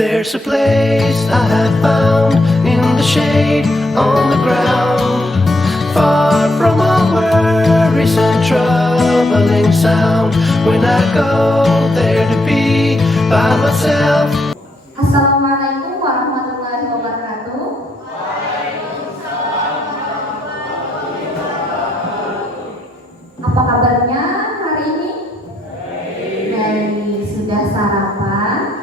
There's a place I have found in the shade on the ground, far from all worries and troubling sound. When I go there to be by myself. Assalamualaikum warahmatullahi wabarakatuh. Apa kabarnya hari ini? Baik, sudah sarapan?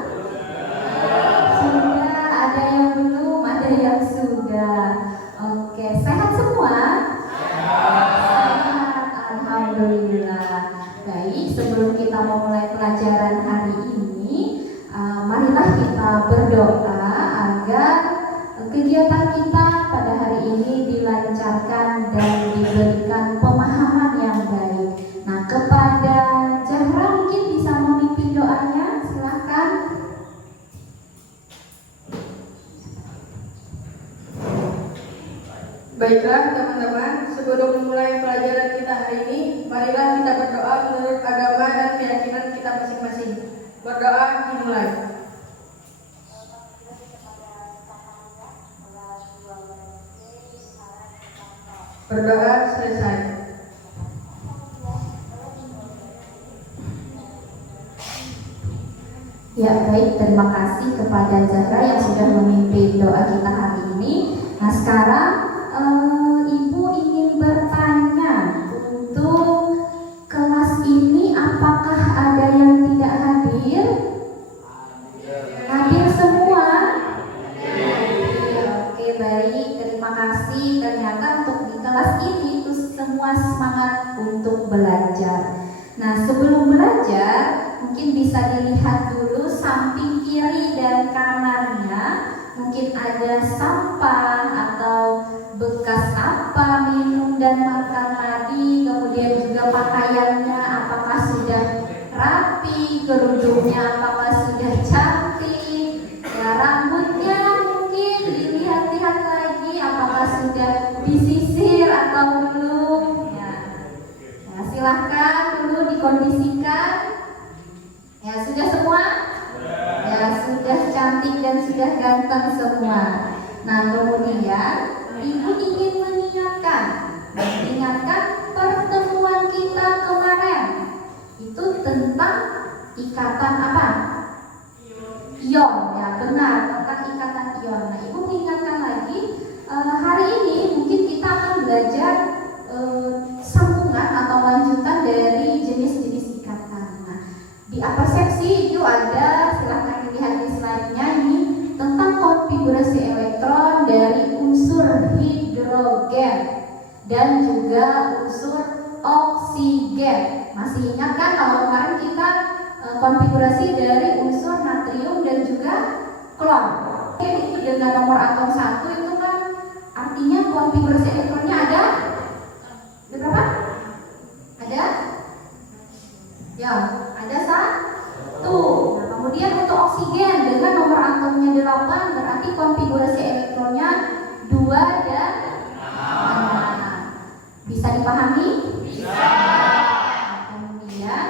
Sudah, ada yang belum, ada yang sudah. Oke, sehat semua? Sehat, alhamdulillah. Baik, sebelum kita memulai pelajaran hari ini, marilah kita berdoa agar kegiatan kita pada hari ini dilancarkan dan diberikan pemahaman yang baik. Nah, kepada Zahra mungkin bisa memimpin doanya, silakan. Baiklah teman-teman, sebelum memulai pelajaran kita hari ini, marilah kita berdoa menurut agama dan keyakinan kita masing-masing. Berdoa dimulai. Berdoa selesai. Ya baik, terima kasih kepada Zahra yang sudah memimpin doa kita hari ini. Nah sekarang Ibu ingin bertanya, untuk kelas ini apakah ada yang tidak hadir? Hadir semua? Oke baik, terima kasih. Ternyata untuk di kelas ini itu semua semangat untuk belajar. Nah sebelum belajar mungkin bisa dilihat dulu samping kiri dan kanannya, mungkin ada sampah atau bekas apa, minum dan makan tadi, kemudian juga pakaiannya apakah sudah rapi, kerudungnya apakah sudah cantik, ya, rambutnya mungkin dilihat-lihat lagi apakah sudah disisir atau belum, ya. Nah, silahkan dulu dikondisikan. Ya sudah semua? Ya sudah cantik dan sudah ganteng semua. Nah kemudian Ibu ingin mengingatkan pertemuan kita kemarin itu tentang ikatan apa? Ion, ya benar, tentang ikatan ion. Nah Ibu mengingatkan lagi, hari ini mungkin kita akan belajar sambungan atau lanjutan dari jenis-jenis ikatan. Nah, di apersepsi itu ada, silahkan dilihat di slide-nya ini, tentang konfigurasi elektron dari unsur hidrogen dan juga unsur oksigen. Masih ingat kan kalau kemarin kita konfigurasi dari unsur natrium dan juga klor. Oke, itu dengan nomor atom 1 itu kan artinya konfigurasi elektronnya ada berapa? Ada? Ya, ada 1. Nah, kemudian untuk oksigen dengan nomor atomnya 8 berarti konfigurasi elektronnya 2 dan 6. Bisa dipahami? Bisa. Nah, kemudian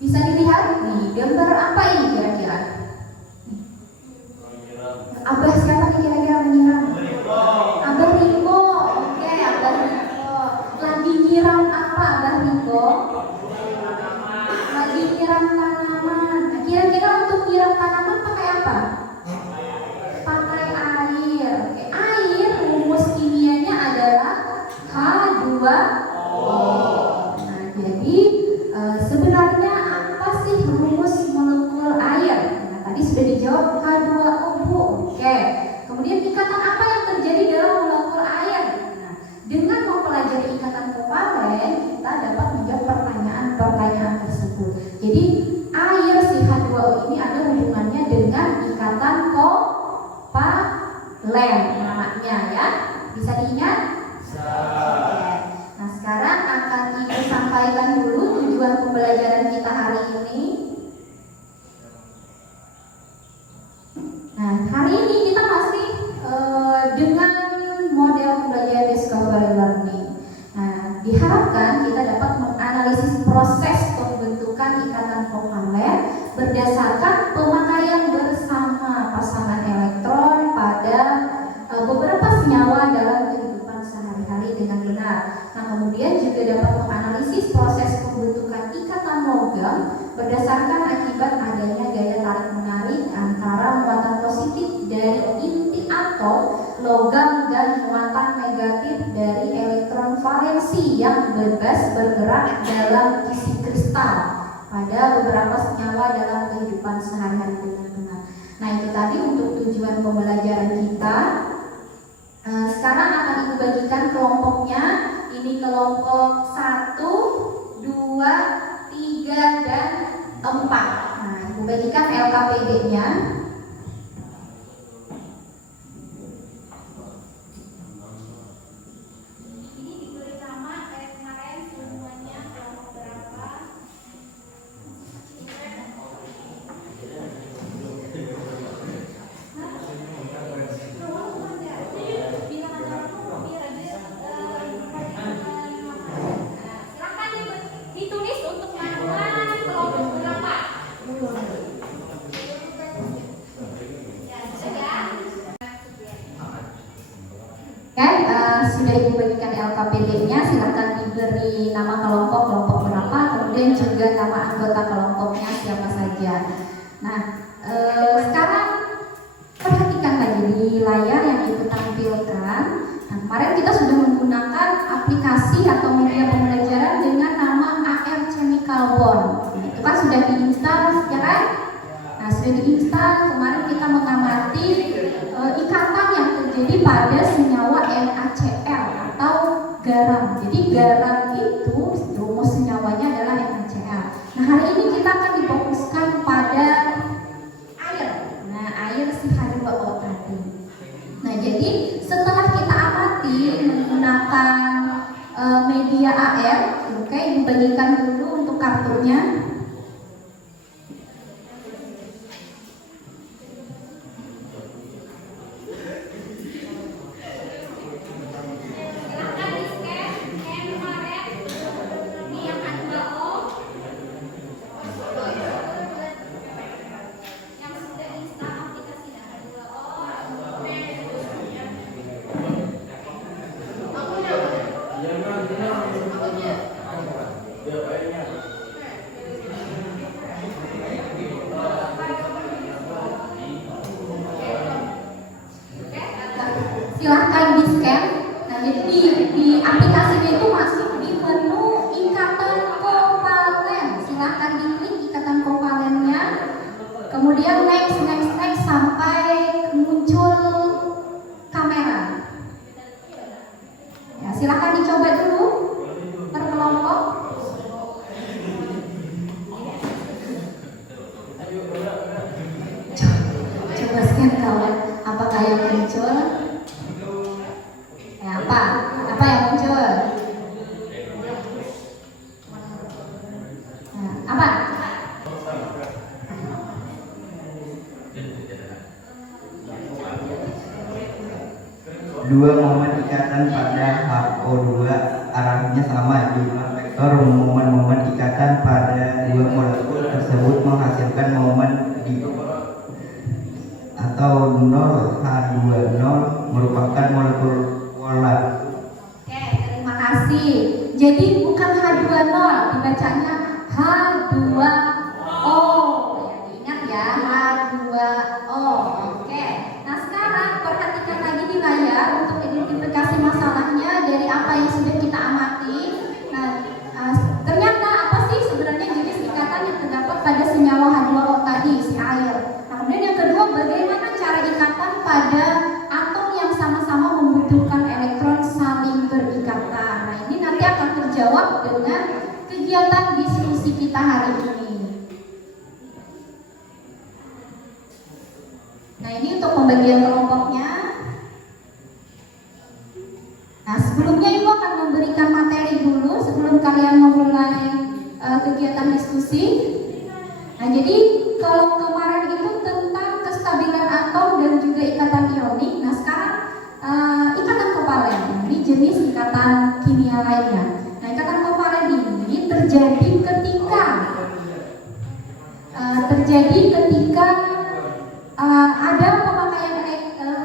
bisa dilihat nih gambar apa ini kira-kira? Abah siapa nih kira-kira menyiram? Abah Riko. Oke, Abah Riko. Lagi nyiram apa Abah Riko? Lagi nyiram tanaman. Nah, kira-kira untuk nyiram tanaman pakai apa? Pakai air. Oke, air rumus kimianya adalah H2O. Nah, jadi sebenarnya apa sih rumus molekul air? Nah, tadi sudah dijawab H2O, Bu. Oke. Kemudian ikatan apa yang terjadi dalam molekul air? Nah, dengan mempelajari ikatan kovalen, kita dapat menjawab pertanyaan-pertanyaan tersebut. Jadi air si H2O ini ada hubungannya dengan ikatan kovalen namanya ya. Bisa diingat? Oke. Nah sekarang akan Ibu sampaikan dulu tujuan pembelajaran kita hari ini. Nah hari ini kita masih dengan model pembelajaran discovery learning. Nah diharapkan kita dapat menganalisis berdasarkan pemakaian bersama pasangan elektron pada beberapa senyawa dalam kehidupan sehari-hari dengan benar. Nah, kemudian juga dapat menganalisis proses pembentukan ikatan logam berdasarkan akibat adanya gaya tarik menarik antara muatan positif dari inti atom logam dan muatan negatif dari elektron valensi yang bebas bergerak dalam kisi kristal pada beberapa senyawa dalam kehidupan sehari-hari dengan benar. Nah, itu tadi untuk tujuan pembelajaran kita. Sekarang akan Ibu bagikan kelompoknya. Ini kelompok 1, 2, 3, dan 4. Nah, Ibu bagikan LKPD-nya. Ini diberi nama kayak kemarin semuanya kelompok berapa? Ditulis untuk mana kelompok berapa? Sudah Ibu bagikan LKPD-nya, silakan diberi nama kelompok berapa, kemudian juga nama anggota kelompoknya siapa saja. Nah, sekarang perhatikan lagi di layar yang Ibu tampilkan. Nah, kemarin kita sudah menggunakan aplikasi atau media pembelajaran dengan nama AR Chemical Bond. Nah, itu kan sudah diinstal, ya kan? Nah, sudah diinstal. Kemarin kita mengamati ikatan yang terjadi pada senyawa NaCl atau garam. Jadi garam itu rumus senyawanya adalah NaCl. Nah, hari ini kita akan difokuskan pada air. Nah, air si H2O tadi. Nah, jadi setelah kita amati menggunakan media AR, oke, dibagikan dulu untuk kartunya. Silahkan di scan. Nah, jadi di aplikasinya itu masuk di menu ikatan kovalen. Silahkan diklik ikatan kovalennya. Kemudian next sampai muncul kamera. Ya, silahkan dicoba dulu per kelompok. Coba scan kawan, apakah yang muncul? Apa yang muncul? Nah, apa? Dua momen ikatan pada HO2 arahnya sama jumlah vektor momen-momen ikatan pada dua molekul tersebut menghasilkan momen di atau 0H20 merupakan molekul polar. Oke, terima kasih. Jadi bukan H20, dibacanya H2O. Ya, diingat ya, H2O. Oke. Nah, sekarang perhatikan lagi di layar untuk identifikasi masalahnya dari apa yang sudah kita amati. Nah, ternyata apa sih sebenarnya jenis ikatan yang terdapat pada senyawa H2O tadi, si air. Nah, kemudian yang kedua, bagaimana cara ikatan pada atom yang sama-sama membutuhkan elektron saling berikatan. Nah, ini nanti akan terjawab dengan kegiatan diskusi kita hari ini. Nah, ini untuk pembagian kelompoknya. Nah, sebelumnya Ibu akan memberikan materi dulu sebelum kalian memulai kegiatan diskusi. Nah, jadi kalau kemarin itu tentang kestabilan atom dan juga ikatan ionik. Nah, sekarang ikatan kovalen. Ini jenis ikatan kimia lainnya. Nah, ikatan kovalen ini terjadi ketika terjadi ketika ada pemakaian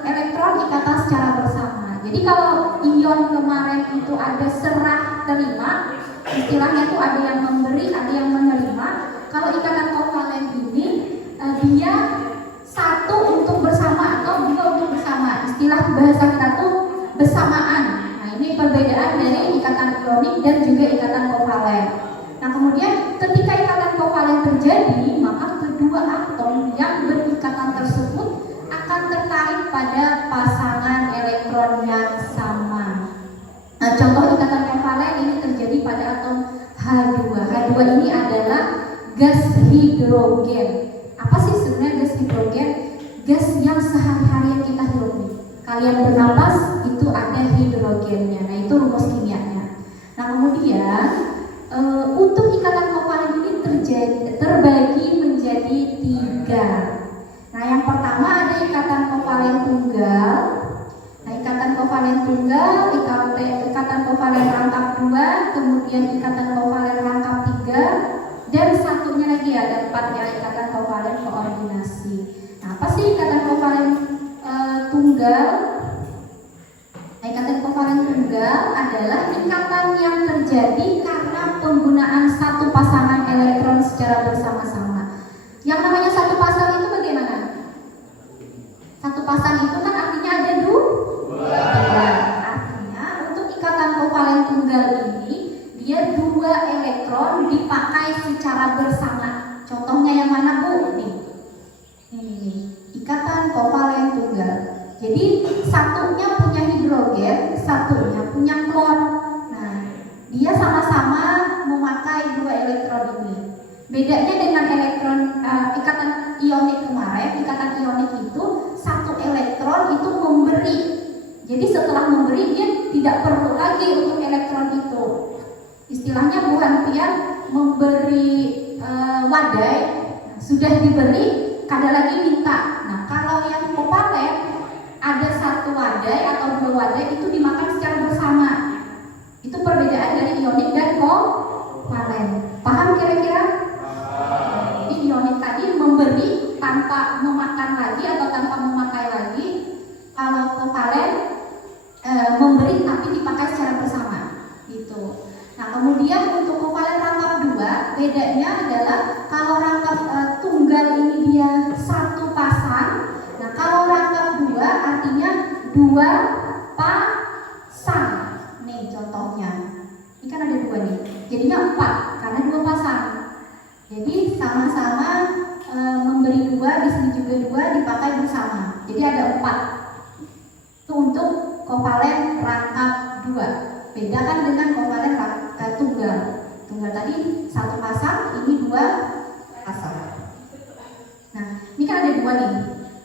elektron ikatan secara bersama. Jadi kalau ion kemarin itu ada serah terima, istilahnya itu ada yang memberi, ada yang menerima. Kalau ikatan kovalen ini dia satu untuk bersama atau dua untuk bersama. Istilah bahasa kita tuh bersamaan. Nah, ini perbedaan dari ikatan ionik dan juga ikatan kovalen. Nah, kemudian ketika ikatan kovalen terjadi, maka kedua atom yang berikatan tersebut akan tertarik pada pasangan elektron yang sama. Nah, contoh ikatan kovalen ini terjadi pada atom H2. H2 ini adalah gas hidrogen. Apa sih sebenarnya gas hidrogen? Gas yang sehari-hari kita hirup. Kalian bernapas itu ada hidrogennya. Nah, itu rumus kimianya. Nah, kemudian untuk ikatan kovalen ini terbagi menjadi 3. Nah, yang pertama ada ikatan kovalen tunggal. Nah, ikatan kovalen tunggal, ikatan kovalen rangkap 2, kemudian ikatan kovalen rangkap 3, dan satunya lagi ada 4 ya, ikatan kovalen koordinasi. Nah, apa sih ikatan kovalen tunggal? Nah, ikatan kovalen tunggal adalah ikatan yang terjadi karena penggunaan satu pasangan elektron secara bersama-sama. Yang namanya satu pasang itu bagaimana? Satu pasang itu kan artinya ada dua. Artinya untuk ikatan kovalen tunggal ini dia 2 elektron dipakai secara bersama. Contohnya yang mana, Bu? Ini ikatan kovalen tunggal. Jadi satunya punya hidrogen, satunya punya klor. Nah, dia sama-sama memakai 2 elektron ini. Bedanya dengan elektron ikatan ionik kemarin, ikatan ionik itu satu elektron itu memberi. Jadi setelah memberi dia tidak perlu lagi untuk elektron itu. Istilahnya Bu Hanfian memberi wadai, sudah diberi, kada lagi minta. Nah, kalau yang kovalen ada 1 wadai atau 2 wadai itu dimakan secara bersama. Itu perbedaan dari ionik dan kovalen. Paham kira-kira? Jadi ionik tadi memberi tanpa memakan lagi atau tanpa memakai lagi. Kalau kovalen memberi tapi dipakai secara bersama. Gitu. Nah, kemudian untuk kovalen rangkap 2, bedanya adalah kalau rangkap tunggal ini dia 1 pasang. Nah, kalau rangkap 2 artinya 2 pasang. Nih contohnya. Ini kan ada 2 nih. Jadinya 4 karena 2 pasang. Jadi sama-sama memberi 2, di sini juga 2 dipakai bersama. Jadi ada 4. Itu untuk kovalen rangkap 2. Beda kan dengan kovalen rangkap tunggal. Tunggal tadi 1 pasang, ini 2 pasang. Nah, ini kan ada 2 nih.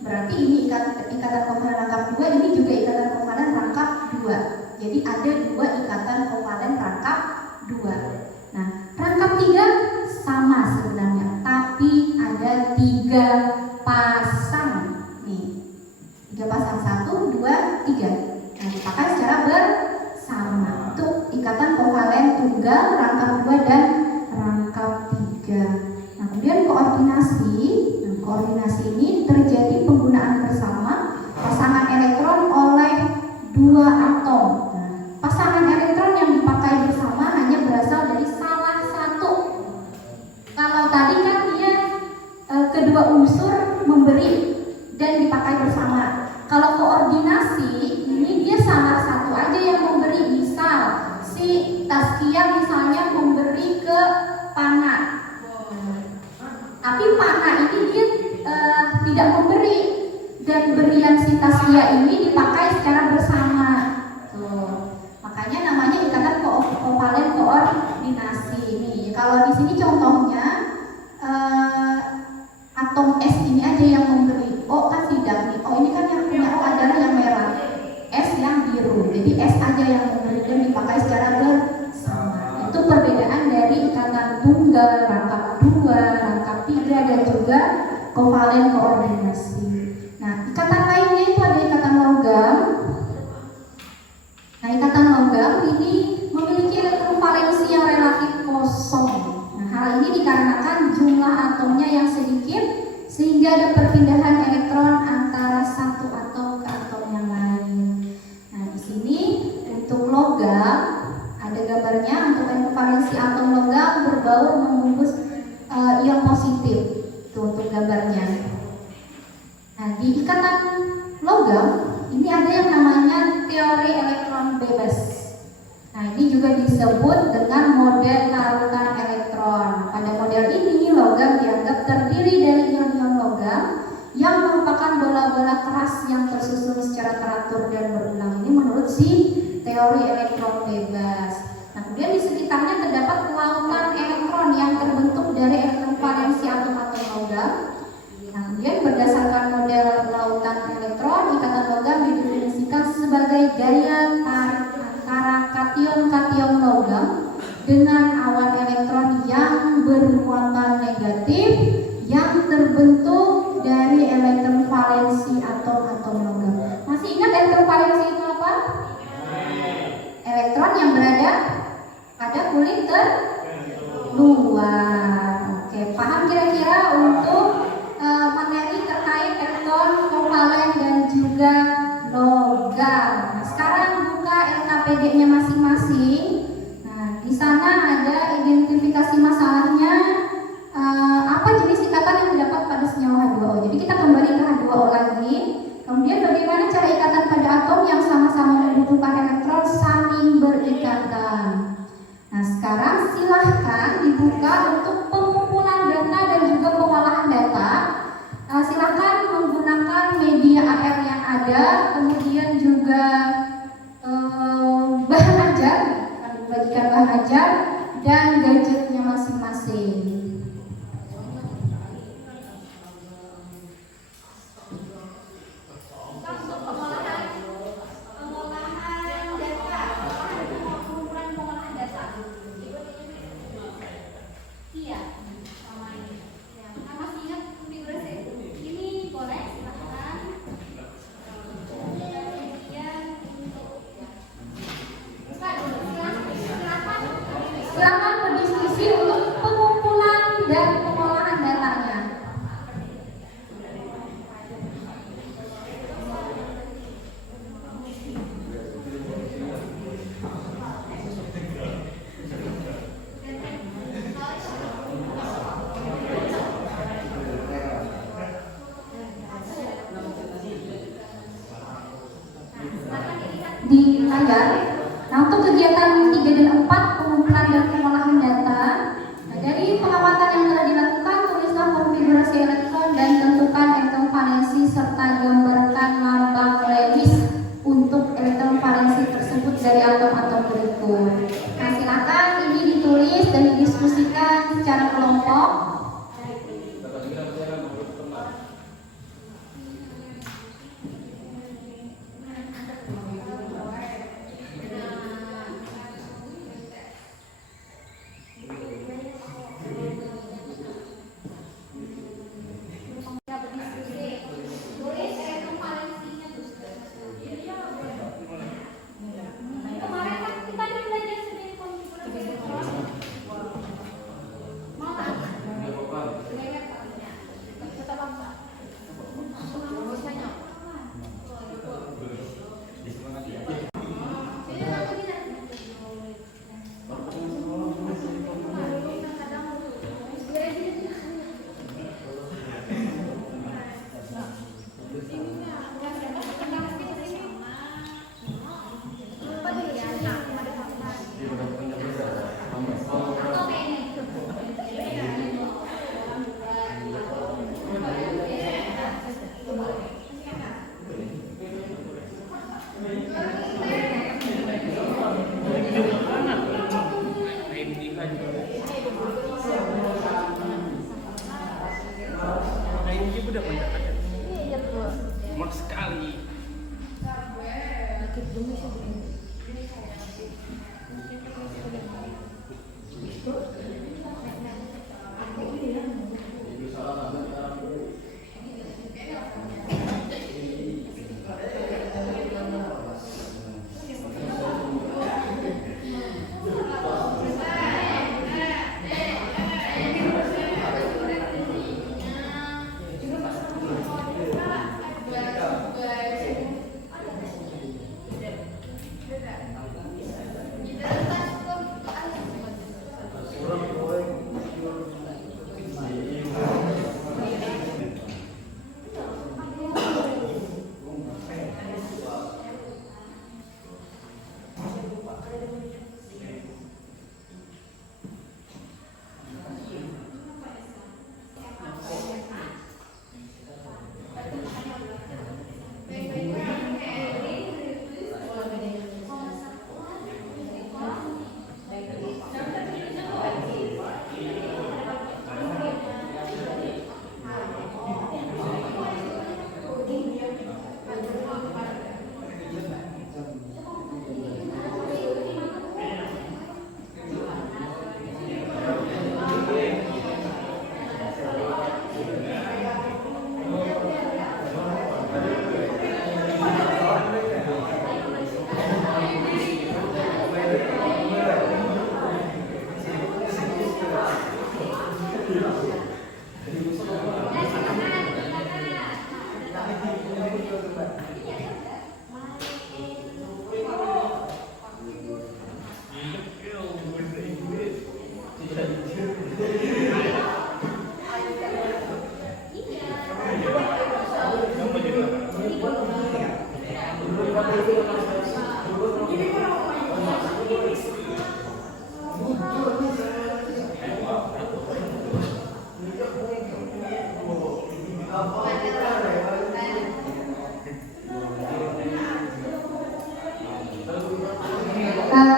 Berarti ini ikatan kovalen rangkap 2, ini juga ikatan kovalen rangkap 2. Jadi ada 2 ikatan kovalen rangkap 2. Nah, rangkap 3 sama sebenarnya, tapi ada 3 pasang nih. 3 pasang, 1, 2, 3. Nah, dipakai secara bersama. Itu ikatan kovalen tunggal, rangkap 2 dan rangkap 3. Nah, kemudian koordinasi. Nah, koordinasi ini terjadi penggunaan bersama pasangan elektron oleh 2 atom. Nah, pasangan elektron yang dipakai bersama hanya berasal dari salah satu. Kalau tadi kan dia kedua unsur memberi dan dipakai bersama. Kalau koordinasi ini dia salah satu aja yang memberi. Misal si Taskia misalnya memberi ke Pana, tapi Pana ini dia tidak memberi, dan berian si Taskia ini dipakai secara bersama. Tuh. Makanya namanya ikatan kovalen koordinasi ini. Kalau di sini contohnya atom S ini aja yang memberi. O kan tidak nih. O ini kan yang punya O adalah yang merah. S yang biru. Jadi S aja yang memberi dan dipakai secara bersama. Itu perbedaan dari ikatan tunggal, rangkap 2, rangkap 3 dan juga kovalen koordinasi. Nah, ikatan lainnya itu ada ikatan logam. Nah, ikatan logam ini memiliki elektrovalensi yang relatif kosong. Nah, hal ini dikarenakan jumlah atomnya yang sedikit sehingga ada perpindahan elektron antara satu atom ke atom yang lain. Nah, di sini untuk logam ada gambarnya untuk valensi atom logam berbaur membungkus ion positif. Itu untuk gambarnya. Nah, di ikatan logam ini ada yang namanya teori elektron bebas. Nah, ini juga disebut dengan model larutan elektron. Pada model ini logam dianggap terdiri dari ion-ion logam yang merupakan bola-bola keras yang tersusun secara teratur dan berulang. Ini menurut si teori elektron bebas. Nah, kemudian di sekitarnya terdapat lautan elektron yang terbentuk dari elektron valensi atom-atom logam. Nah, kemudian berdasarkan model lautan elektron, ikatan logam didefinisikan sebagai daya tarik antara kation-kation logam dengan awan elektron yang bermuatan negatif yang terbentuk dari elektron valensi atom-atom logam. Masih ingat elektron valensi itu apa? Elektron yang berada pada kulit terluar. Oke, paham kira-kira untuk materi terkait elektron kovalen dan juga logam. Nah, sekarang buka LKPD-nya masing-masing. Nah, di sana ada identifikasi masalahnya, apa jenis ikatan yang terdapat pada senyawa H2O. Jadi kita kembali ke H2O lagi. Kemudian bagaimana cara ikatan pada atom yang sama-sama membutuhkan elektron saling berikatan. Nah, sekarang silahkan dibuka untuk pengumpulan data dan juga pengolahan data. Silahkan menggunakan media AR yang ada, kemudian juga bahan ajar, bagikan bahan ajar dan gadgetnya masing-masing. Silakan berdiskusi untuk pengumpulan dan pengolahan datanya. Di layar. Nah, untuk kegiatan 3 dan 4 pengumpulan dan pengolahan data, nah, dari pengamatan yang telah dilakukan, tulislah konfigurasi elektron dan tentukan elektron valensi serta gambarkan lambang Lewis untuk elektron valensi tersebut dari atom-atom berikut. Nah, silakan ini ditulis dan didiskusikan secara kelompok.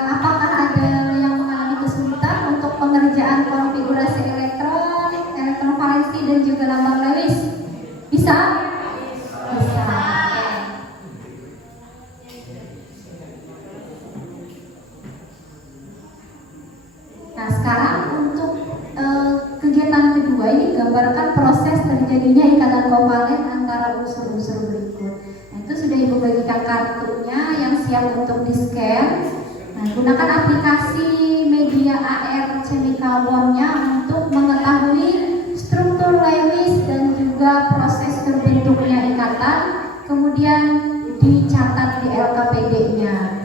Apakah ada yang mengalami kesulitan untuk pengerjaan konfigurasi elektrovalensi dan juga lambang Lewis? Bisa? Bisa. Nah, sekarang untuk kegiatan kedua ini gambarkan proses terjadinya ikatan kovalen antara unsur-unsur berikut. Nah, itu sudah Ibu bagikan kartunya yang siap untuk di-scan. Nah, gunakan aplikasi media AR chemical bond-nya untuk mengetahui struktur Lewis dan juga proses terbentuknya ikatan, kemudian dicatat di LKPD-nya.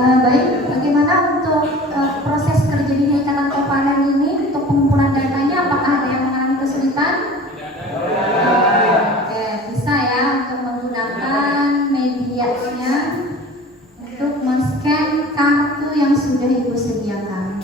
Baik, bagaimana untuk proses terjadinya ikatan kompanen ini untuk pengumpulan datanya? Apakah ada yang mengalami kesulitan? Oke, bisa ya untuk menggunakan medianya untuk men-scan kartu yang sudah Ibu sediakan.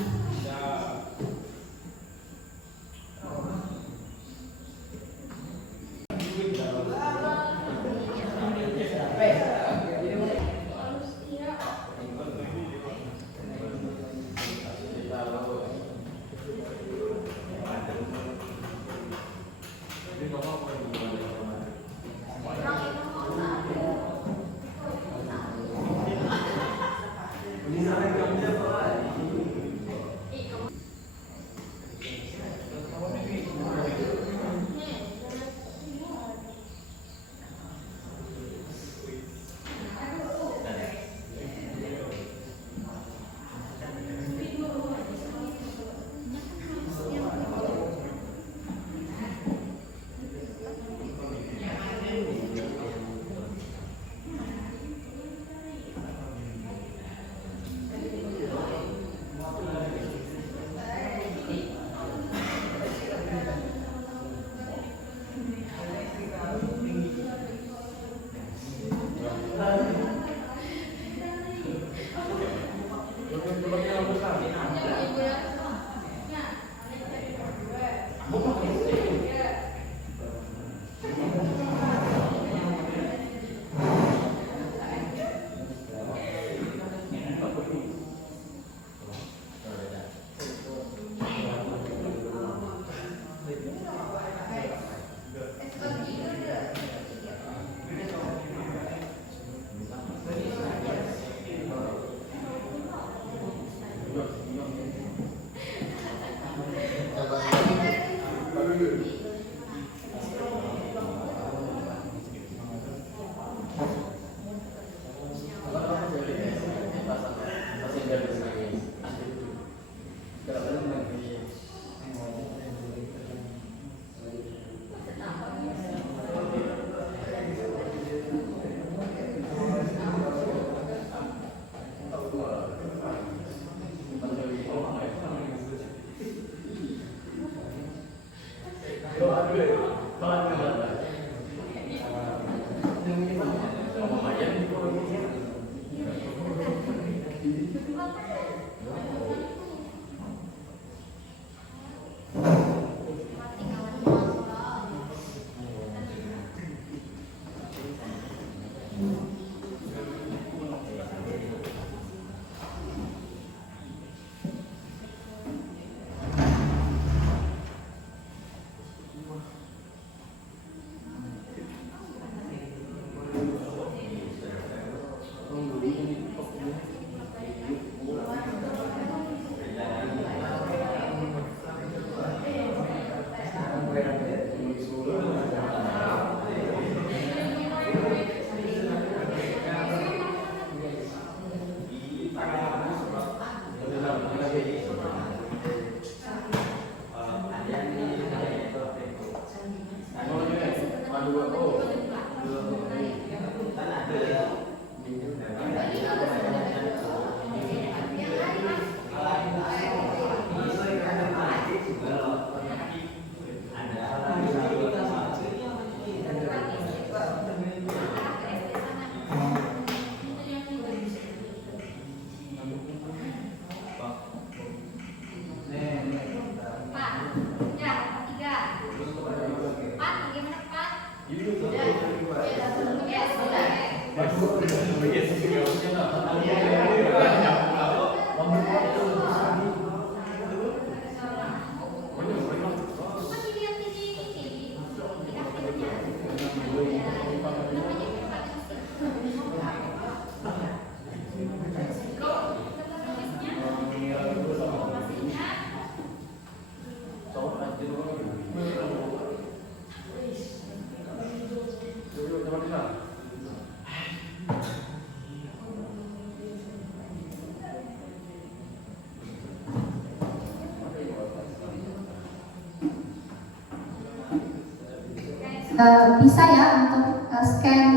Bisa ya untuk scan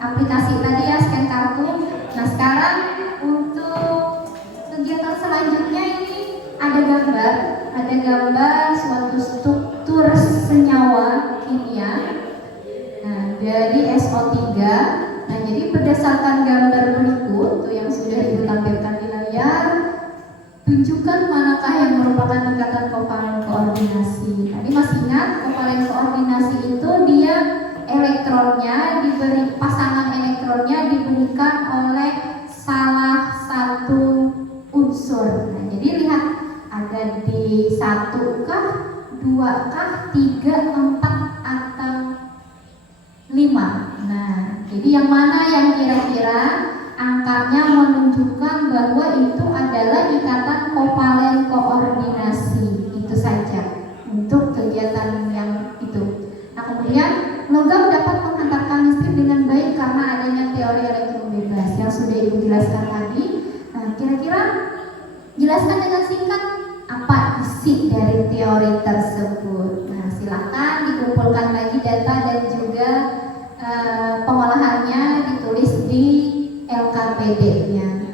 aplikasi tadi ya, scan kartu. Nah sekarang untuk kegiatan selanjutnya ini ada gambar suatu struktur senyawa kimia. Nah dari SO3. Nah jadi berdasarkan gambar berikut tuh yang sudah Ibu tampilkan di layar, tunjukkan manakah yang merupakan ikatan kovalen koordinasi. Tadi masih ingat kovalen koordinasi itu dia elektronnya pasangan elektronnya diberikan oleh salah satu unsur. Nah, jadi lihat ada di 1 kah, 2 kah, 3, 4 atau 5. Nah, jadi yang mana yang kira-kira angkanya menunjukkan bahwa itu adalah ikatan kovalen koordinasi. Itu saja untuk kegiatan yang itu. Nah kemudian logam dapat menghantarkan listrik dengan baik karena adanya teori elektron bebas yang sudah Ibu jelaskan tadi. Nah kira-kira jelaskan dengan singkat apa isi dari teori tersebut. Nah silakan dikumpulkan lagi data dan juga pengolahannya ditulis di LKPD-nya.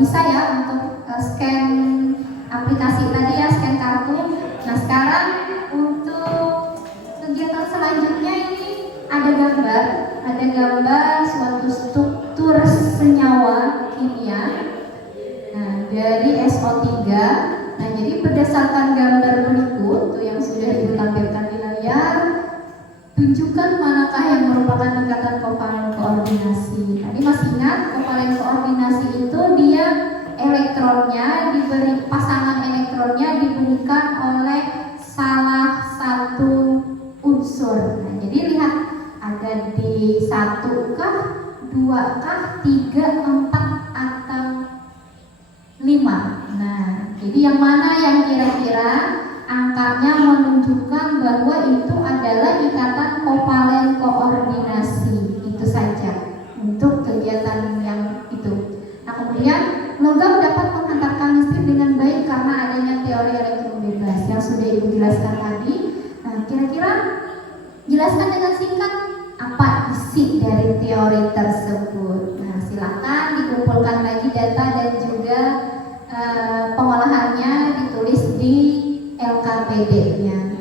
bisa ya untuk scan aplikasi tadi ya, scan kartu. Nah sekarang untuk kegiatan selanjutnya ini ada gambar suatu struktur senyawa kimia. Nah dari SO3. Nah jadi berdasarkan gambar berikut tuh yang sudah Ibu tampilkan di layar, tunjukkan manakah yang merupakan ikatan kovalen koordinasi. Tadi masih ingat kovalen koordinasi itu dia elektronnya diberi, pasangan elektronnya diberikan oleh salah satu unsur. Nah, jadi lihat ada di 1 kah, 2 kah, 3, 4 atau 5. Nah, jadi yang mana yang kira-kira angkanya menunjukkan bahwa itu adalah ikatan kovalen koordinasi. Itu saja untuk kegiatan yang itu. Nah kemudian logam dapat menghantarkan listrik dengan baik karena adanya teori elektron bebas yang sudah Ibu jelaskan tadi. Nah kira-kira jelaskan dengan singkat apa isi dari teori tersebut. Nah silakan dikumpulkan lagi data dan juga pengolahannya ditulis di LKPD-nya.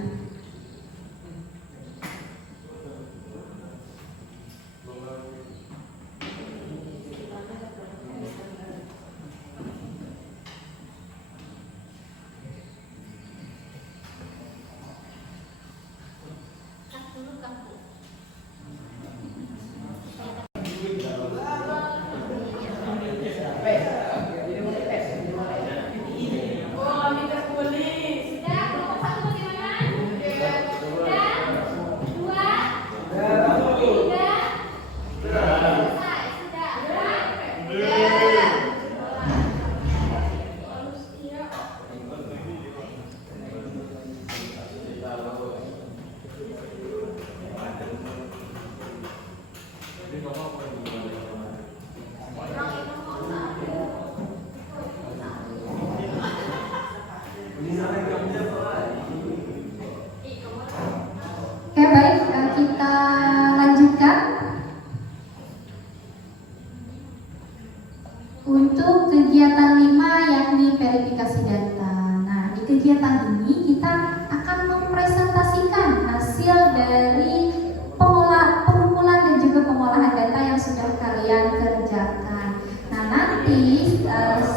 Oke baik, kita lanjutkan untuk kegiatan 5 yakni verifikasi data. Nah di kegiatan ini kita akan mempresentasikan hasil dari pengumpulan dan juga pengolahan data yang sudah kalian kerjakan. Nah nanti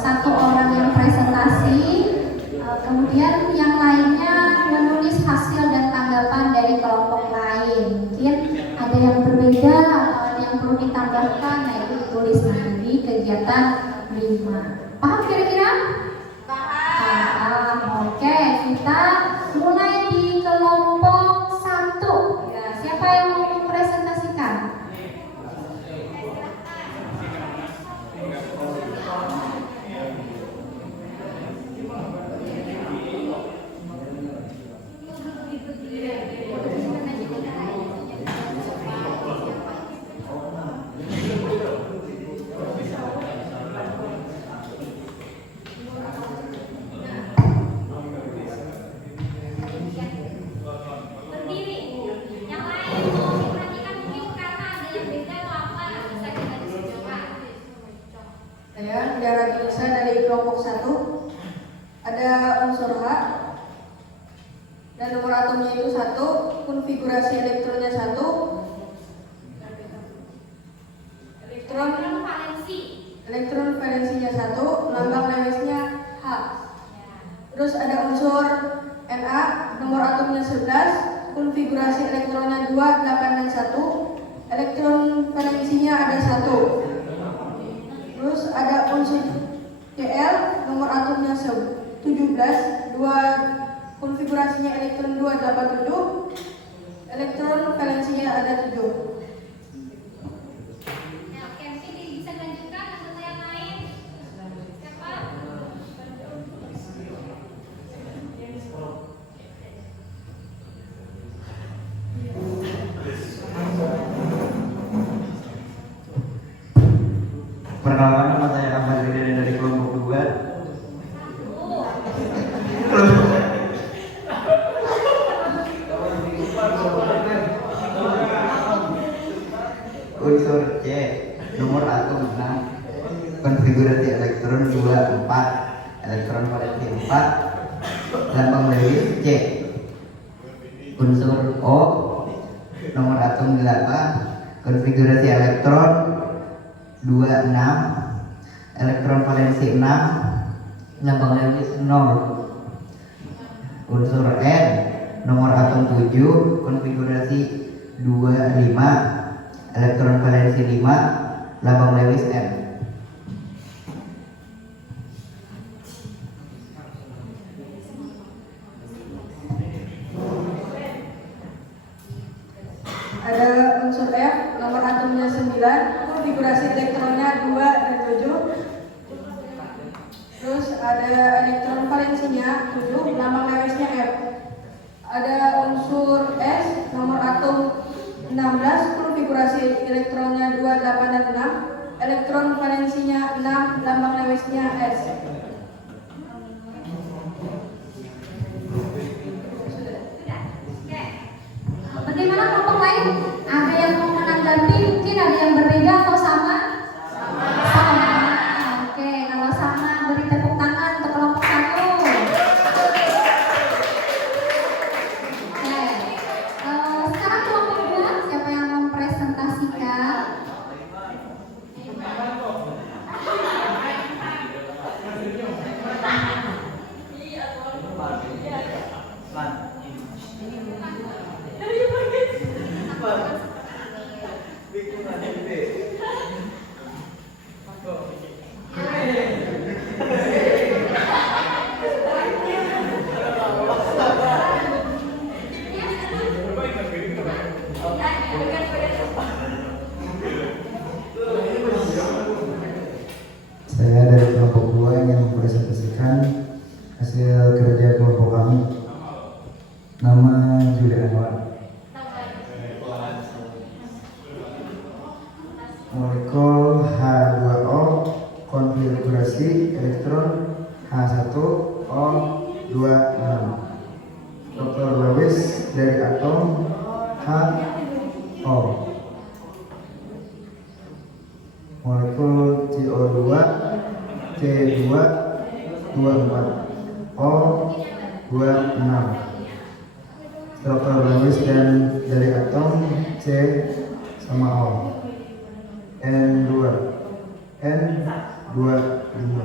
satu orang yang presentasi, kemudian yang lainnya menulis hasil dan tanggapan dari kelompok lain. Mungkin ada yang berbeda atau ada yang perlu ditambahkan. Nah itu ditulis nanti di kegiatan 5. Paham kira-kira? Paham. Oke, kita mulai di kelompok 1. Ya, siapa yang mau mempresentasikan? Saya Dara Bisa dari kelompok 1. Ada unsur H dan nomor atomnya itu 1, konfigurasi elektronnya 1, elektron valensinya 1, lambang Lewesnya H. Terus ada unsur Na, nomor atomnya 11, konfigurasi elektronnya 2, 8 dan 1, elektron valensinya ada 1. Terus ada unsur Cl, nomor atomnya 17, 2, konfigurasinya elektron 287, elektron valensinya ada 7. Oke, mungkin bisa dilanjutkan anggota yang lain. Siapa? Perkenalkan, nama saya Ahmad Ridwan dari kelompok 2. Unsur C, nomor atom 6, konfigurasi elektron 2 4, elektron valensi 4, lambang Lewis C. Unsur O, nomor atom 8, konfigurasi elektron 2 6, elektron valensi 6, lambang Lewis 0. Unsur N, nomor atom 7, konfigurasi 2 5, elektron valensi 5, lambang Lewis M. Ada unsur F, nomor atomnya 9, konfigurasi elektronnya 2 dan 7. Terus ada elektron valensinya 7, lambang Lewesnya F. Ada unsur S, nomor atom 16, konfigurasi elektronnya 2 8 dan 6, elektron valensinya 6, lambang Lewesnya S. Bagaimana kelompok lain? Ada yang mau menanggapi? Mungkin ada yang berbeda atau sama? Sama. Oke, kalau sama beri tepuk tangan untuk kelompok 1. Oke. Sekarang kelompok 2, siapa yang mau mempresentasikan? Saya dari kelompok 2 ingin mempresentasikan hasil kerja kelompok kami. Nama Juli Anwar. Molekul H2O, konfigurasi elektron H1O26. Dr. Lewis dari atom HO. Molekul CO2 C224 O26. Struktur Lewis dan dari atom C sama O. N2 N25.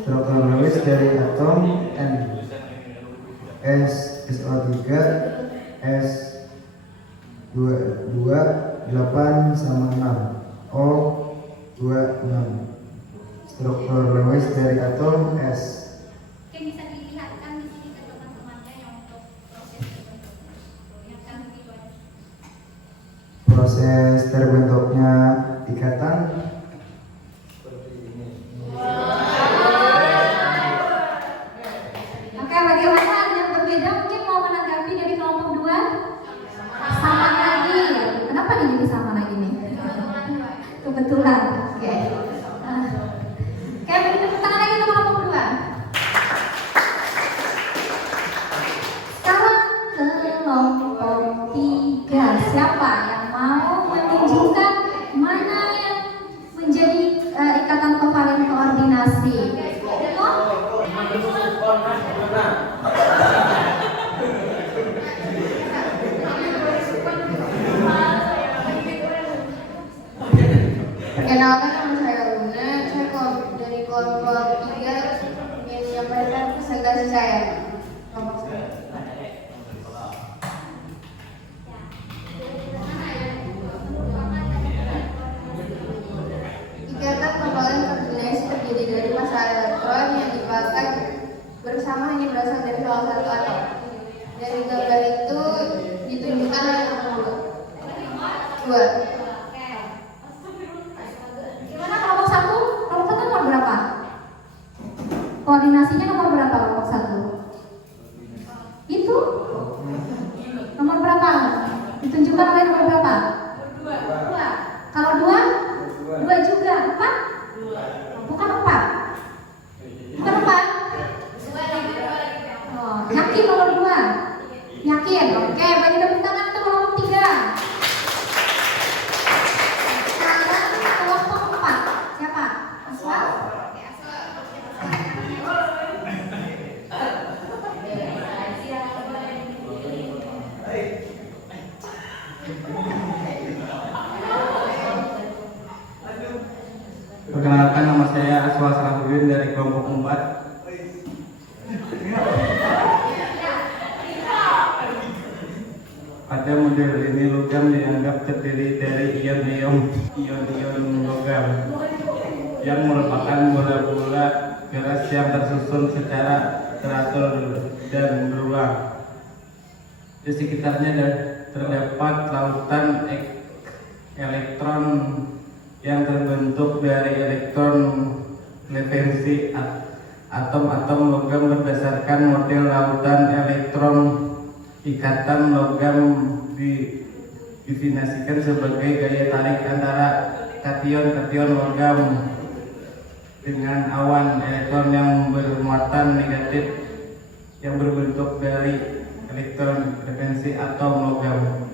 Struktur Lewis dari atom N. SO3 S22 8 sama 6 O26. Struktur Lewis dari atom S. Oke, bisa dilihatkan di sini ke teman-temannya yang untuk proses yang kami video. Proses terbentuknya ikatan Oke, bagaimana ada yang berbeda? Mungkin mau menanggapi dari kelompok 2? Sama lagi. Kenapa ini jadi sama lagi nih? Kebetulan. Oke. Oke, beri tepuk tangan lagi untuk kelompok 2. Sekarang kelompok 3. Siapa yang mau menunjukkan mana yang menjadi ikatan kovalen koordinasi? Perkenalkan, nama saya Luna. Saya dari kelompok 3 ingin menyampaikan presentasi saya. Kelompok saya. Ikatan kovalen koordinasi terdiri dari massa elektron yang dipakai bersama hanya berasal dari salah satu atom. Dari gambar itu ditunjukkan oleh nomor 2. Gimana kelompok 1? Kelompok 1 nomor berapa? Koordinasinya nomor berapa kelompok 1? Itu? Nomor berapa? Ditunjukkan oleh nomor berapa? 2. Kalau 2? 2 juga. 4? Bukan 4. Bukan 4? Oh, yakin nomor 2? Yakin? Oke, bagi tepuk tangan untuk kelompok 3. Sekarang kelompok 4. Perkenalkan, nama saya Aswal Salahuddin dari kelompok 4. Pada model ini logam dianggap terdiri dari ion-ion logam yang merupakan bola-bola keras yang tersusun secara teratur dan berulang. Di sekitarnya terdapat lautan elektron yang terbentuk dari elektron valensi atom-atom logam berdasarkan model lautan elektron. Ikatan logam didefinisikan sebagai gaya tarik antara kation logam dengan awan elektron yang bermuatan negatif yang berbentuk dari elektron valensi atom logam.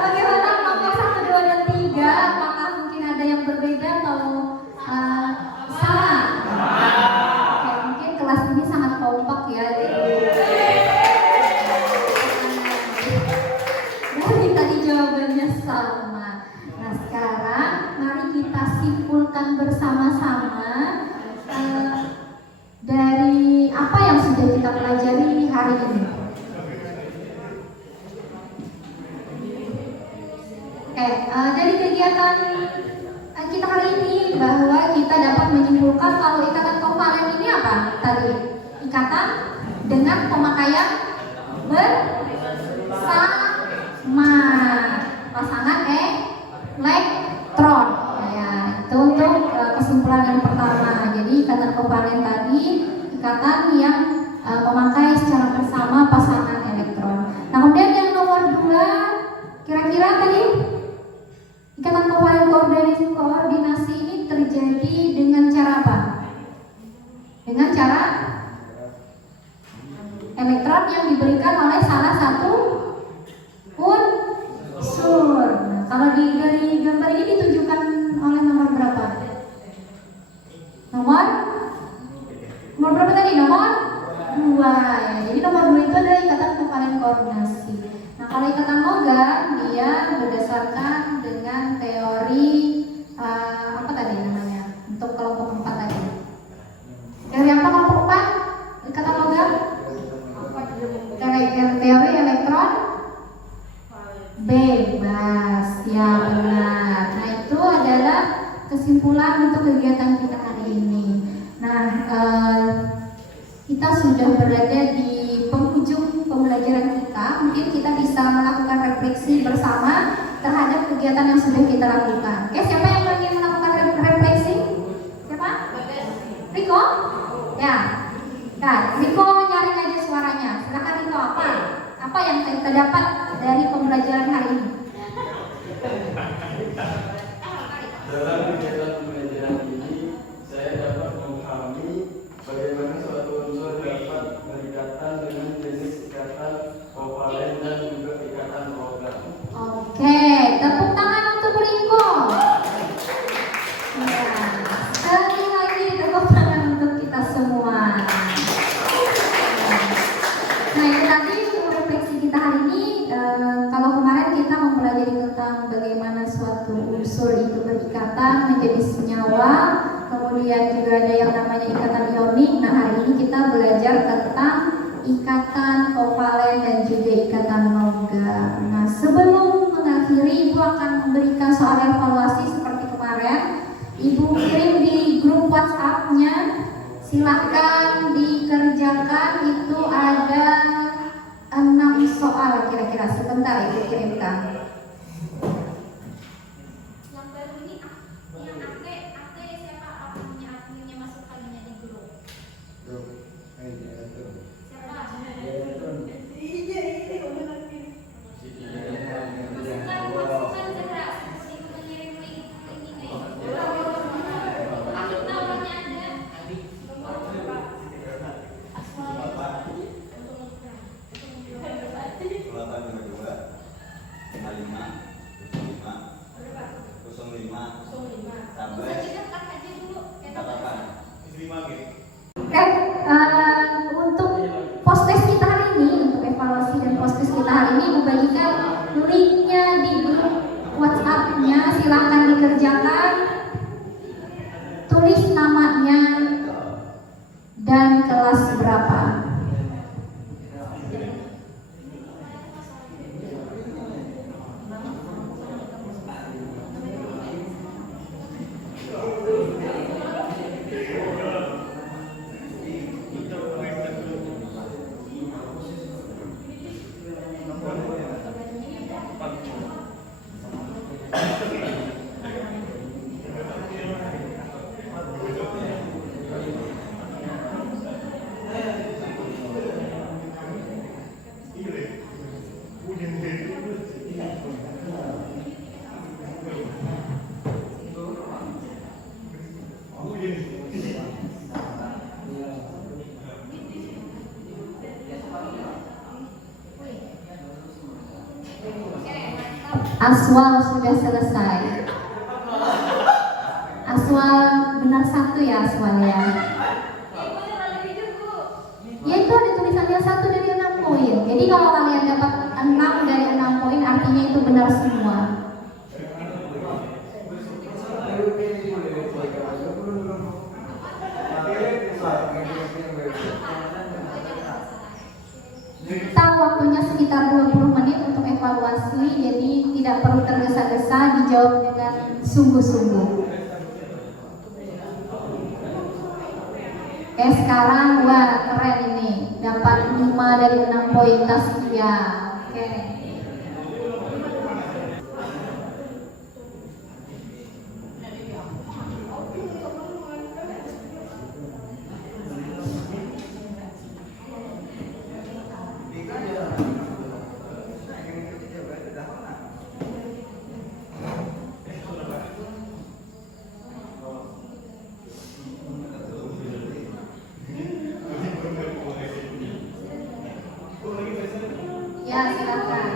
Bagaimana nomor 1, 2, dan 3? Apakah mungkin ada yang berbeda atau sama? Oke, mungkin kelas ini sangat kompak ya. Dari tadi jawabannya sama. Nah, sekarang mari kita simpulkan bersama-sama dari apa yang sudah kita pelajari hari ini. Dari kegiatan kita hari ini bahwa kita dapat menyimpulkan kalau ikatan kovalen ini apa? Tadi ikatan dengan pemakaian bersama pasangan elektron. Ya, itu untuk kesimpulan yang pertama. Jadi ikatan kovalen tadi ikatan yang memakai secara bersama pasangan elektron. Nah, kemudian yang nomor 2, kira-kira tadi ikatan kovalen koordinasi ini terjadi dengan cara apa? Dengan cara elektron yang diberikan oleh salah satu unsur. Nah, kalau dari gambar ini ditunjukkan oleh nomor berapa? Nomor berapa tadi? Nomor 2 ya. Jadi nomor 2 itu adalah ikatan kovalen koordinasi. Nah, kalau ikatan logam dia berdasarkan dengan teori apa tadi namanya? Untuk kelompok 4 tadi. Teori apa kelompok 4? Ikatan logam? Teori elektron bebas. Ya, benar. Nah, itu adalah kesimpulan untuk kegiatan kita hari ini. Nah, kita sudah berada di penghujung pembelajaran kita. Mungkin kita bisa melakukan refleksi bersama terhadap kegiatan yang sudah kita lakukan. Oke, siapa yang ingin melakukan refleksi? Siapa? Riko? Ya. Nah, Riko nyaring aja suaranya. Silakan Riko, apa yang kita dapat dari pembelajaran hari ini? Dalam kegiatan pembelajaran ini, saya dapat memahami bagaimana suatu unsur dapat berikatan dengan jenis ikatan kovalen dan juga ikatan logam. Oke, tepuk tangan untuk Riko. Ya, sekali lagi tepuk tangan untuk kita semua. Nah, itu tadi refleksi kita hari ini. Kalau kemarin kita mempelajari tentang bagaimana suatu unsur itu berikatan menjadi senyawa, kemudian juga ada yang namanya ikatan ionik. Nah, hari ini kita belajar tentang ikatan kovalen dan juga ikatan logam. Nah, sebelum mengakhiri, Ibu akan memberikan soal evaluasi seperti kemarin. Ibu kirim di grup WhatsApp-nya. Silahkan dikerjakan. Itu ada 6 soal kira-kira. Sebentar Ibu kirimkan. Yang baru ini yang ate siapa adminnya masuk kalinya di grup? Masukkan segera sebelum mengirim link ini. Aktif nomornya ada. Nomor berapa? Oke, dan kelas berapa? Aswal sudah selesai. Aswal benar 1 ya, Aswal ya. Ya itu ada tulisannya 1 dari 6 poin. Jadi kalau kalian dapat 6 dari 6 poin artinya itu benar semua. Kita waktunya sekitar 20 menit untuk evaluasi, jadi tidak perlu tergesa-gesa, dijawab dengan sungguh-sungguh. Oke, sekarang wah keren ini, dapat 5 dari 6 poin taskia. Oke. Ya, silakan.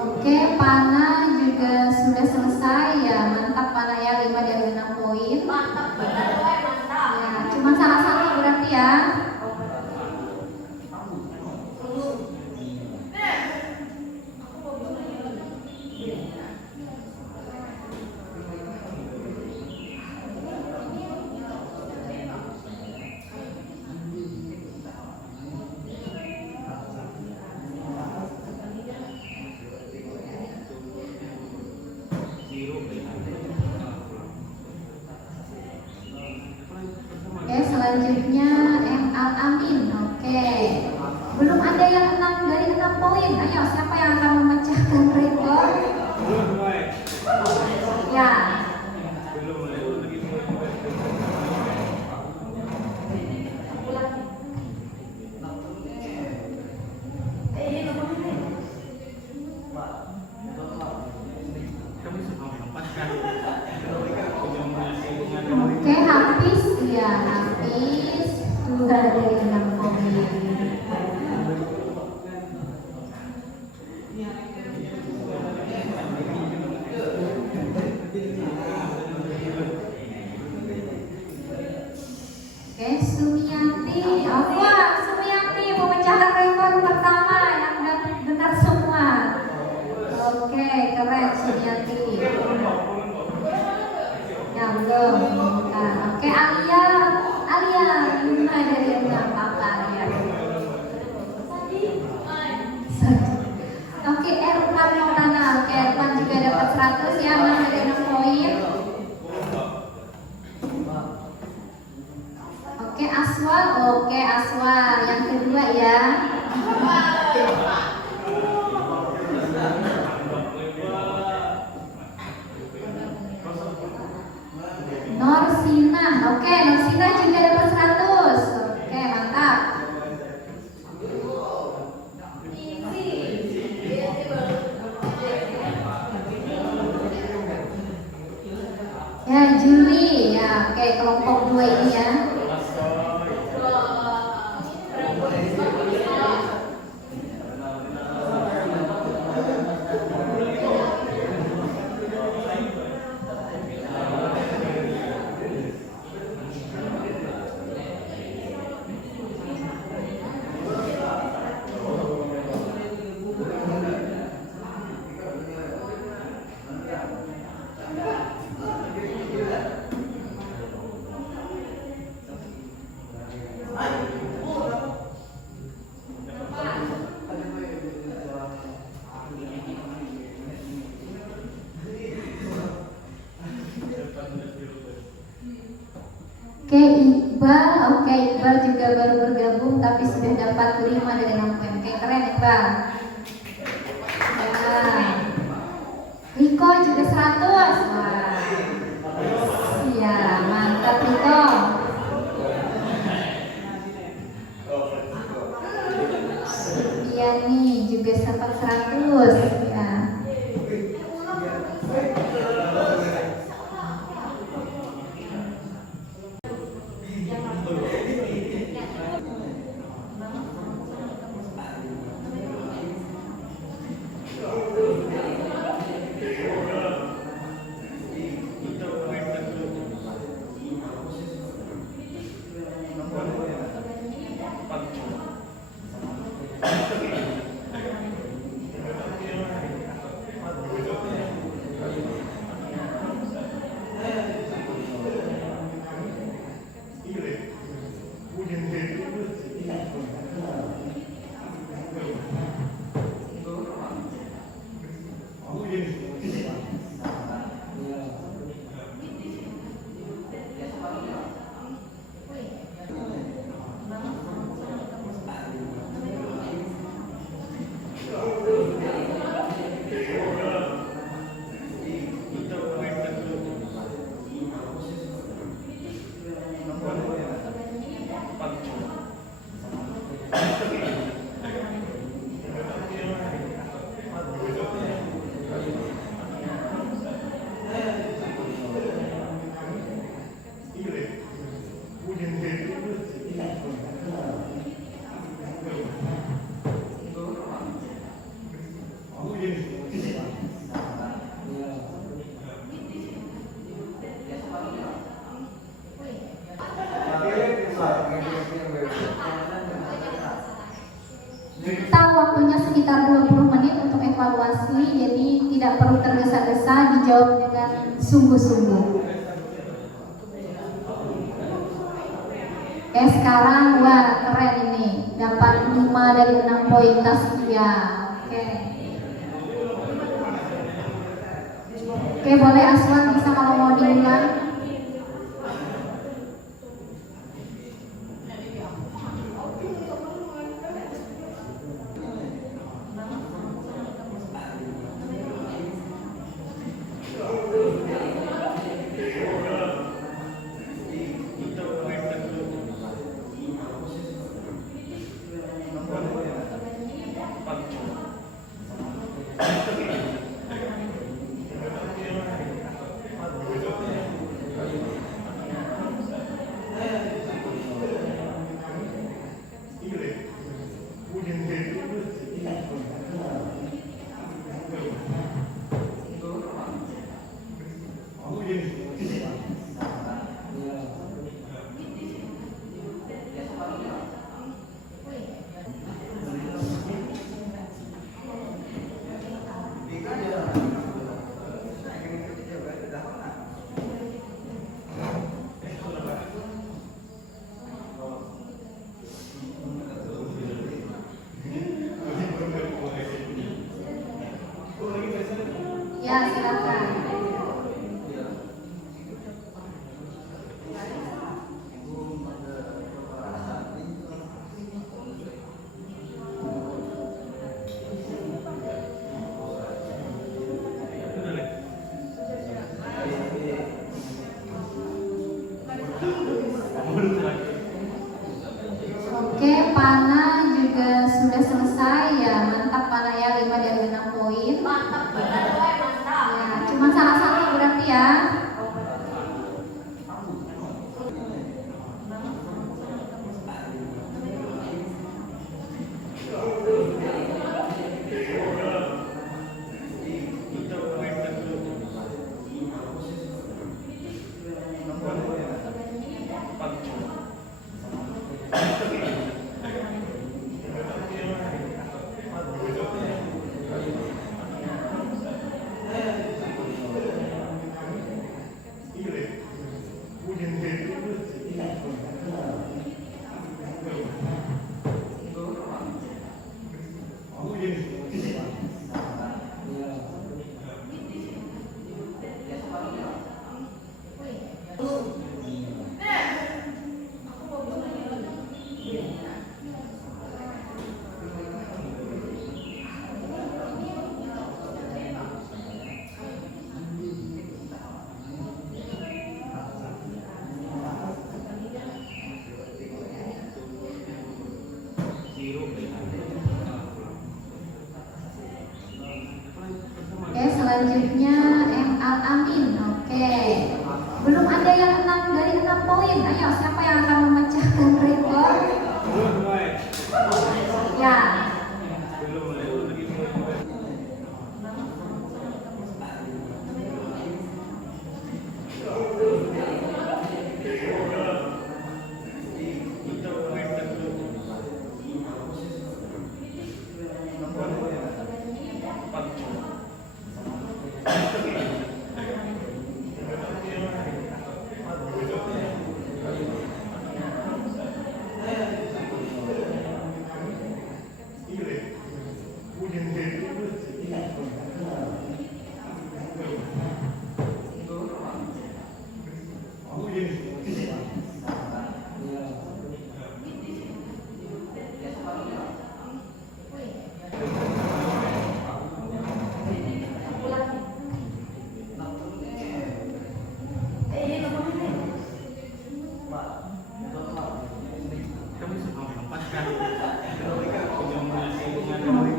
Oke, Pana juga sudah selesai ya. Mantap Pana ya, 5 dari 6 poin. Mantap, mantap. Ya, cuma salah satu berarti ya. Oke, selanjutnya Al-Amin. Oke. Belum ada yang 6 dari 6 poin. Ayo, siapa yang akan memecahkan rekor? Ya. Oke, Hafiz. Ya, Hafiz 2 dari 6 poin. Oke, Sumiati. Oh, wah, Sumiati memecahkan rekor pertama yang dapat benar semua. Oke, keren Sumiati. Ya, belum. Nah, oke, Alia. Alia 5 dari 6 apa ya? Oke, Erwan Maulana. Oke, Erwan juga dapat 100 ya, 6 dari 6 poin. Oke, Aswal. Oke, Aswal yang kedua ya. Norsina. Oke, Norsina juga dapat 100. Oke, mantap. Ya, Juli. Ya, oke, kelompok 2 ini ya. Oke, Iqbal juga baru bergabung tapi sudah dapat 5 dari 6 poin. Oke, keren Iqbal. Ya. Riko juga 100. Wah. Iya, mantap Riko. Iya nih, juga dapat 100. Ya. Kita waktunya sekitar 20 menit untuk evaluasi, jadi tidak perlu tergesa-gesa, dijawab dengan sungguh-sungguh. Oke, sekarang wah keren ini, dapat 5 dari 6 poin Taskia. Oke. Oke, boleh Aswan bisa kalau mau diulang. poin. Ayo, siapa yang akan memecahkan rekor? Ya.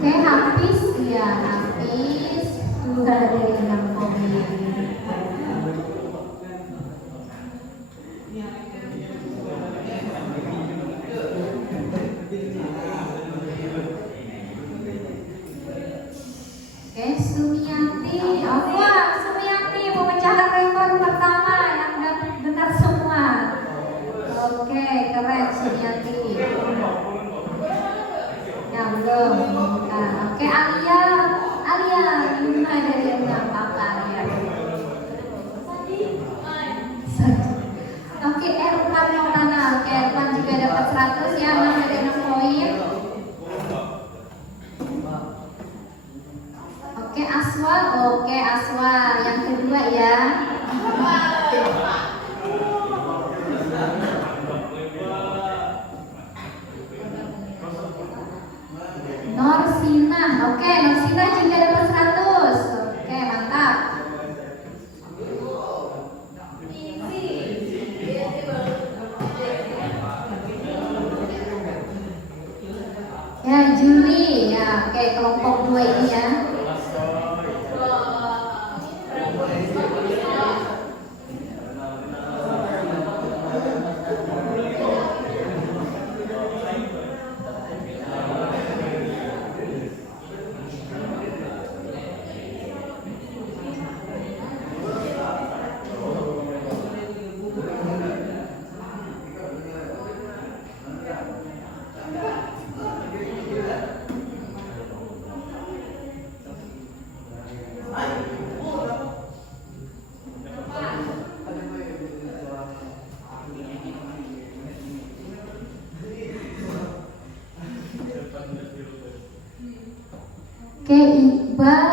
Oke, habis ya, habis 2 dari 6 poin. Oke, Sumiati. Wah, Sumiati memecahkan rekor pertama yang dapat benar semua. Oke, keren Sumiati. Ya belum. Nah, oke, Alia, lima dari 6 pakar ya. Oke, Erpan Maulana. Oke, Erpan juga dapat 100 ya, 6 dari 6 poin. Oke, Aswal. Oke, Aswal yang kedua ya. Norsina. Oke, Norsina juga dapat 100. Oke, mantap. Ya, Juli. Ya, oke, kelompok 2 ini ya.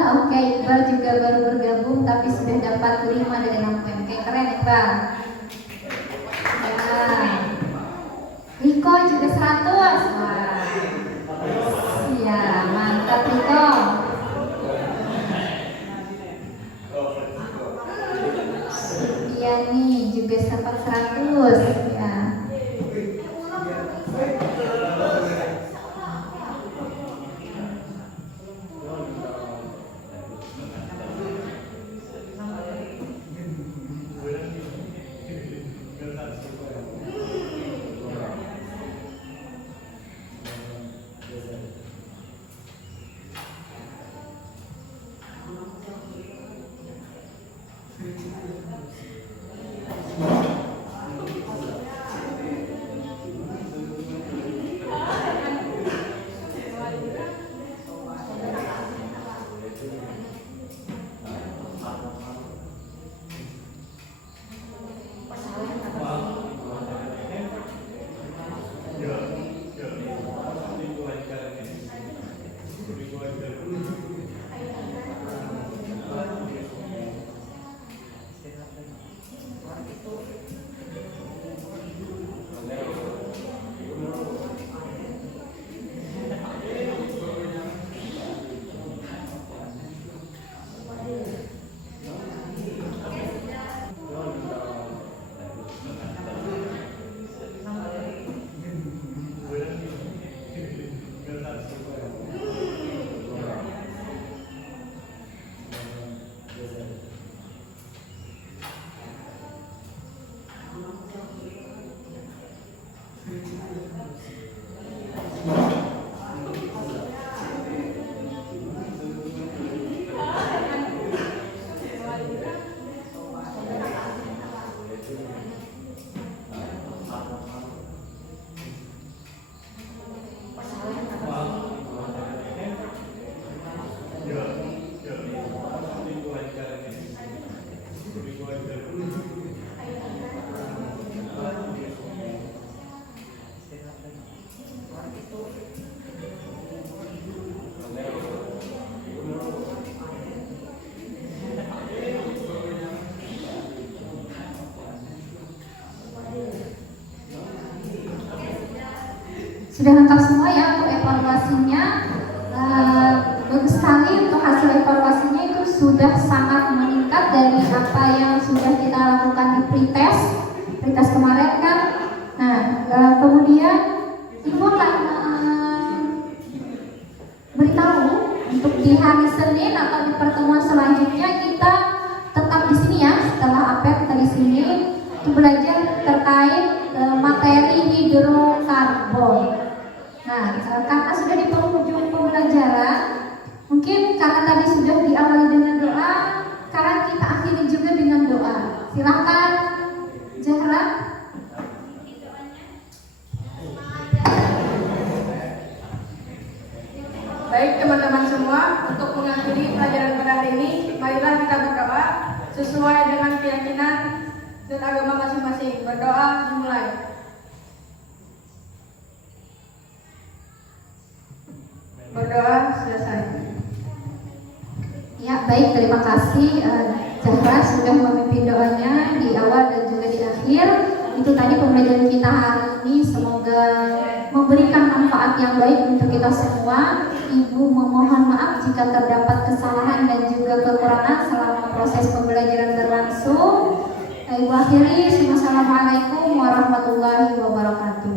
Oke, Iqbal juga baru bergabung tapi sudah dapat 5 dari 6 poin. Oke, keren Iqbal. Ya. Riko juga 100. Wah. Ya, mantap Riko. Iya nih, juga dapat 100 ya. Sudah lengkap semua ya untuk evaluasinya. Bagus sekali untuk hasil evaluasinya, itu sudah sangat meningkat dari apa yang sudah kita lakukan di pretest kemarin kan. Nah, kemudian Ibu akan beritahu untuk di hari Senin atau di pertemuan selanjutnya kita tetap di sini ya. Setelah apel kita di sini untuk belajar terkait materi hidrokarbon. Nah, karena sudah di penghujung pembelajaran, mungkin karena tadi sudah diawali dengan doa, sekarang kita akhiri juga dengan doa. Silakan, Zahra. Baik teman-teman semua, untuk mengakhiri pelajaran pada hari ini, marilah kita berdoa sesuai dengan keyakinan dan agama masing-masing. Berdoa dimulai. Berdoa selesai. Ya, baik, terima kasih Zahra sudah memimpin doanya di awal dan juga di akhir. Itu tadi pembelajaran kita hari ini, semoga memberikan manfaat yang baik untuk kita semua. Ibu memohon maaf jika terdapat kesalahan dan juga kekurangan selama proses pembelajaran berlangsung. Ibu akhiri, wassalamualaikum warahmatullahi wabarakatuh.